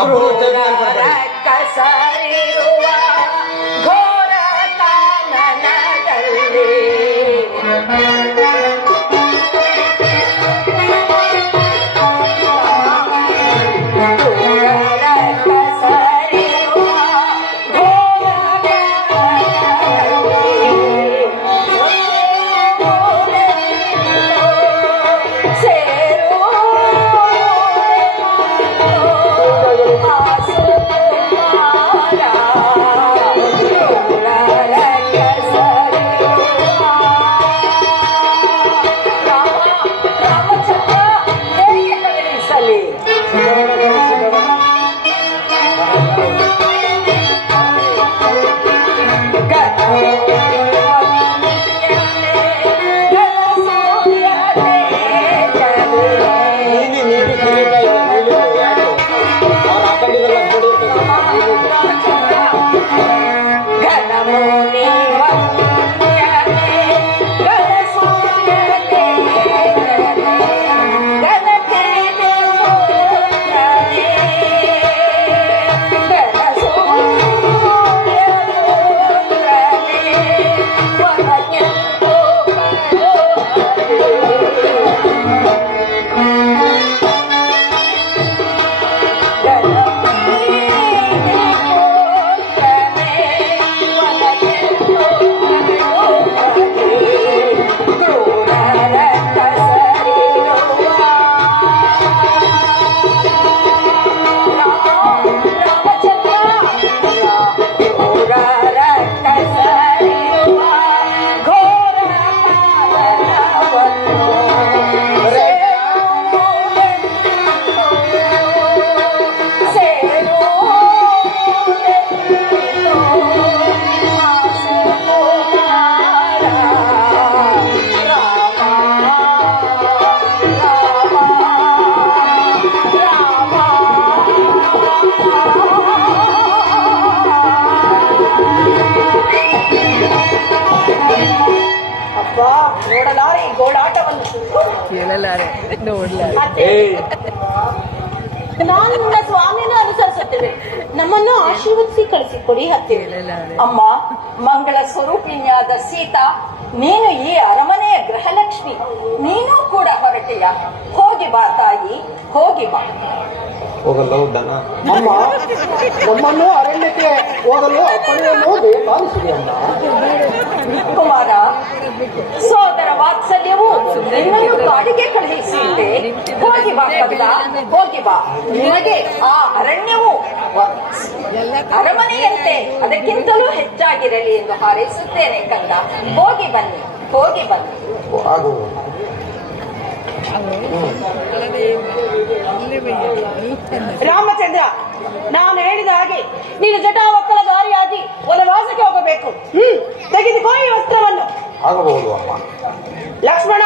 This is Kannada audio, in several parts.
ಒಬ್ಬರು ಅಪ್ಪ ನೋಡಲಾರೆ ಈ ಗೋಳಾಟವನ್ನು ಕೇಳಲಾರೆ ನೋಡ್ಲಾರೆ. ನನ್ನ ಸ್ವಾಮಿನ ಅನುಸರಿಸುತ್ತೇವೆ ನಮ್ಮನ್ನು ಆಶೀರ್ವದಿಸಿ ಕಳಿಸಿಕೊಡಿ ಕೇಳಲಾರೆ. ಅಮ್ಮ ಮಂಗಳ ಸ್ವರೂಪಿಣಿಯಾದ ಸೀತಾ ನೀನು ಈ ಅರಮನೆಯ ಗೃಹಲಕ್ಷ್ಮಿ. ನೀನು ಕೂಡ ಹೊರಟೆಯ. ಹೋಗಿ ಬಾ ತಾಯಿ ಹೋಗಿ ಬಾ. ಹೋಗಲ್ಲ ನಮ್ಮನ್ನು ಅರಣ್ಯಕ್ಕೆ ಹೋಗಲು ಅಪ್ಪಣೆಯನ್ನು ಬೇಕಾಗುತ್ತದೆ ಅಮ್ಮ ಕುಮಾರ ಸೋದರ ವಾತ್ಸಲ್ಯವು ನಿನ್ನನ್ನು ಕಾಡಿಗೆ ಕಳುಹಿಸಿದೆ. ಹೋಗಿ ಬಾ ಹೋಗಿ ಬಾ. ನಿನಗೆ ಆ ಅರಣ್ಯವು ಅರಮನೆಯಂತೆ ಅದಕ್ಕಿಂತಲೂ ಹೆಚ್ಚಾಗಿರಲಿ ಎಂದು ಹಾರೈಸುತ್ತೇನೆ ಕಂದ. ಹೋಗಿ ಬನ್ನಿ ಹೋಗಿ ಬನ್ನಿ. ರಾಮಚಂದ್ರ ನಾನು ಹೇಳಿದ ಹಾಗೆ ನೀನು ಜಟಾವಕ್ಕಲ ದಾರಿಯಾಗಿ ವನವಾಸಕ್ಕೆ ಹೋಗಬೇಕು. ಹ್ಮ್ ತೆಗೆದುಕೋ ಈ ವಸ್ತ್ರವನ್ನು. ಆಗಬಹುದು ಅಮ್ಮ. ಲಕ್ಷ್ಮಣ!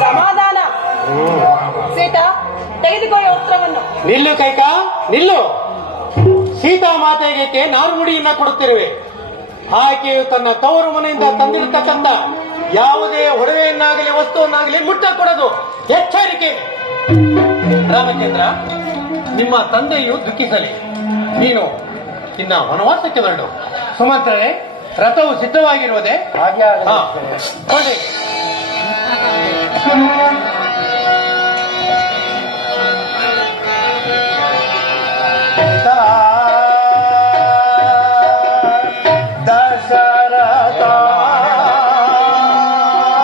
ಸಮಾಧಾನ. ಸೀತಾ ತೆಗೆದುಕೋ ಈ ವಸ್ತ್ರವನ್ನು. ನಿಲ್ಲು ಕೈಕಾ ನಿಲ್ಲು. ಸೀತಾ ಮಾತೆಗೆ ನಾರು ನುಡಿಯನ್ನ ಕೊಡುತ್ತಿರುವೆ. ಆಕೆಯು ತನ್ನ ತವರು ಮನೆಯಿಂದ ತಂದಿರತಕ್ಕಂತ ಯಾವುದೇ ಒಡವೆಯನ್ನಾಗಲಿ ವಸ್ತುವನ್ನಾಗಲಿ ಮುಟ್ಟ ಕೊಡೋದು ಎಚ್ಚರಿಕೆ. ರಾಮಚಂದ್ರ ನಿಮ್ಮ ತಂದೆಯು ದುಃಖಿಸಲಿ. ನೀನು ಇನ್ನ ವನವಾಸಕ್ಕೆ ಹೊರಡು. ಸುಮಂತ್ರರೇ ರಥವು ಸಿದ್ಧವಾಗಿರುವುದೇ? ಹಾಗೆ.